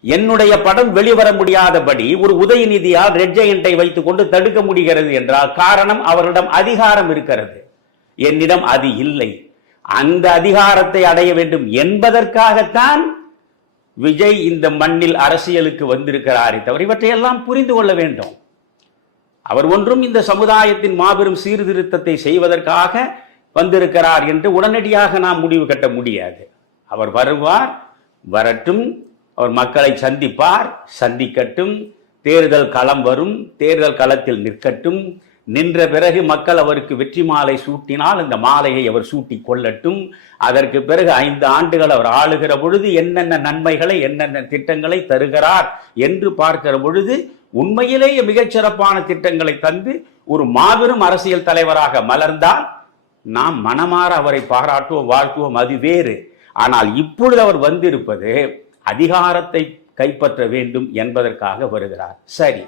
என்னுடைய படம் வெளிவர முடியாதபடி ஒரு உதயநிதியால் ரெட் ஜெயண்டை வைத்துக் கொண்டு தடுக்க முடிகிறது என்றால் காரணம் அவரிடம் அதிகாரம் இருக்கிறது. என்னிடம் அது இல்லை. அந்த அதிகாரத்தை அடைய வேண்டும் என்பதற்காகத்தான் விஜய் இந்த மண்ணில் அரசியலுக்கு வந்திருக்கிறாரே தவிர இவற்றையெல்லாம் புரிந்து கொள்ள வேண்டும். அவர் ஒன்றும் இந்த சமுதாயத்தின் மாபெரும் சீர்திருத்தத்தை செய்வதற்காக வந்திருக்கிறார் என்று உடனடியாக நாம் முடிவு கட்ட முடியாது. அவர் வருவார் வரட்டும் அவர் மக்களை சந்திப்பார் சந்திக்கட்டும் தேர்தல் களம் வரும் தேர்தல் களத்தில் நிற்கட்டும். நின்ற பிறகு மக்கள் அவருக்கு வெற்றி மாலை சூட்டினால் இந்த மாலையை அவர் சூட்டி கொள்ளட்டும். அதற்கு பிறகு ஐந்து ஆண்டுகள் அவர் ஆளுகிற பொழுது என்னென்ன நன்மைகளை என்னென்ன திட்டங்களை தருகிறார் என்று பார்க்கிற பொழுது உண்மையிலேயே மிகச்சிறப்பான திட்டங்களை தந்து ஒரு மாபெரும் அரசியல் தலைவராக மலர்ந்தால் நாம் மனமாற அவரை பாராட்டுவோம் வாழ்த்துவோம் அது வேறு. ஆனால் இப்பொழுது அவர் வந்திருப்பது அதிகாரத்தை கைப்பற்ற வேண்டும் என்பதற்காக வருகிறார். சரி.